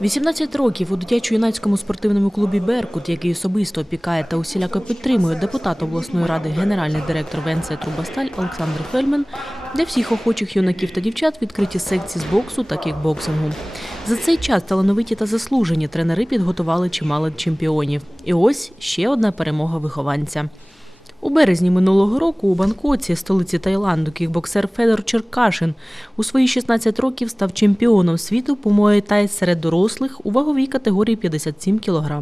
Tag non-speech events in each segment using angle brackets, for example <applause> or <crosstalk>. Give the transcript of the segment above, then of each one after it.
18 років у дитячо-юнацькому спортивному клубі Беркут, який особисто опікає та усіляко підтримує депутат обласної ради, генеральний директор ВНЦ Трубасталь Олександр Фельмен, для всіх охочих юнаків та дівчат відкриті секції з боксу та кікбоксингу. За цей час талановиті та заслужені тренери підготували чимало чемпіонів. І ось ще одна перемога вихованця. У березні минулого року у Бангкоці, столиці Таїланду, кікбоксер Федор Черкашин у свої 16 років став чемпіоном світу по муay-тай серед дорослих у ваговій категорії 57 кг.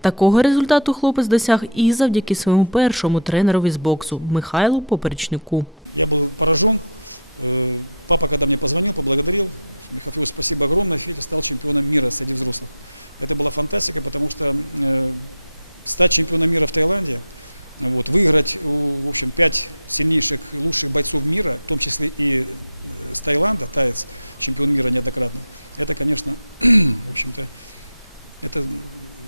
Такого результату хлопець досяг і завдяки своєму першому тренерові з боксу Михайлу Поперечнику. Я был поражен. Э, Папа, когда мне позвонил, поблагодарил. Михаил, спасибо огромное. Федя стал чемпионом мира среди взрослых. Это была фантастика, потому что э, стать чемпионом мира в Таиланде, вот, выиграть, у, в общем, пять сильнейших, лучших бойцов мира, в том числе и э, с Таиланда, таец, чемпион мира неоднократный, это, конечно, <clears throat> в общем-то, это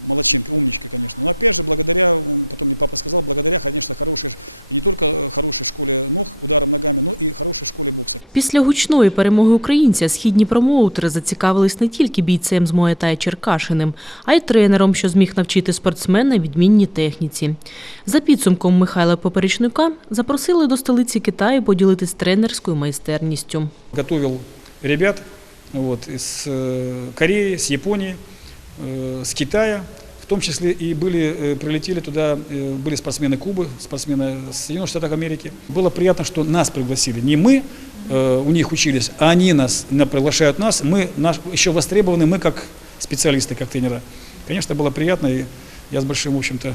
молодчинка, умничка, конечно. Но опять же, благодаря, м, потом мне папа сказал, благодаря, конечно, хорошей, не только э, хорошей школе ног, ударом ногами, но и хорошей школе бокса. Після гучної перемоги українця східні промоутери зацікавились не тільки бійцем з Муay-Тай Черкашиним, а й тренером, що зміг навчити спортсмена відмінній техніці. За підсумком Михайла Поперечника запросили до столиці Китаю поділитись тренерською майстерністю. Готовил ребят вот, из э, Кореи, с Японии, э, с Китая. В том числе и были, э, прилетели туда, э, были спортсмены Кубы, спортсмены Соединенных Штатов Америки. Было приятно, что нас пригласили. Не мы э, у них учились, а они нас на- приглашают нас. Мы наш, еще востребованы, мы как специалисты, как тренера. Конечно, было приятно, и я с большим, в общем-то,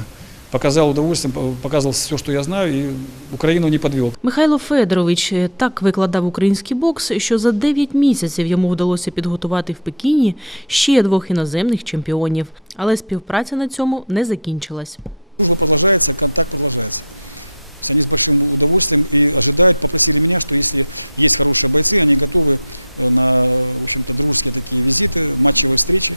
показал удовольствием, по- показывал все, что я знаю, и Украину не подвел. Михайло Федорович е, так викладав український бокс, що за 9 місяців йому вдалося підготувати в Пекіні ще двох іноземних чемпіонів. Але співпраця на цьому не закінчилась. Служба продолжается, контакт продолжается. То есть они с большим удовольствием и ожидают, попросили меня, что если есть хорошие бойцы, они готовы э, на, в общем-то, дружеские такие визиты, матчевые встречи.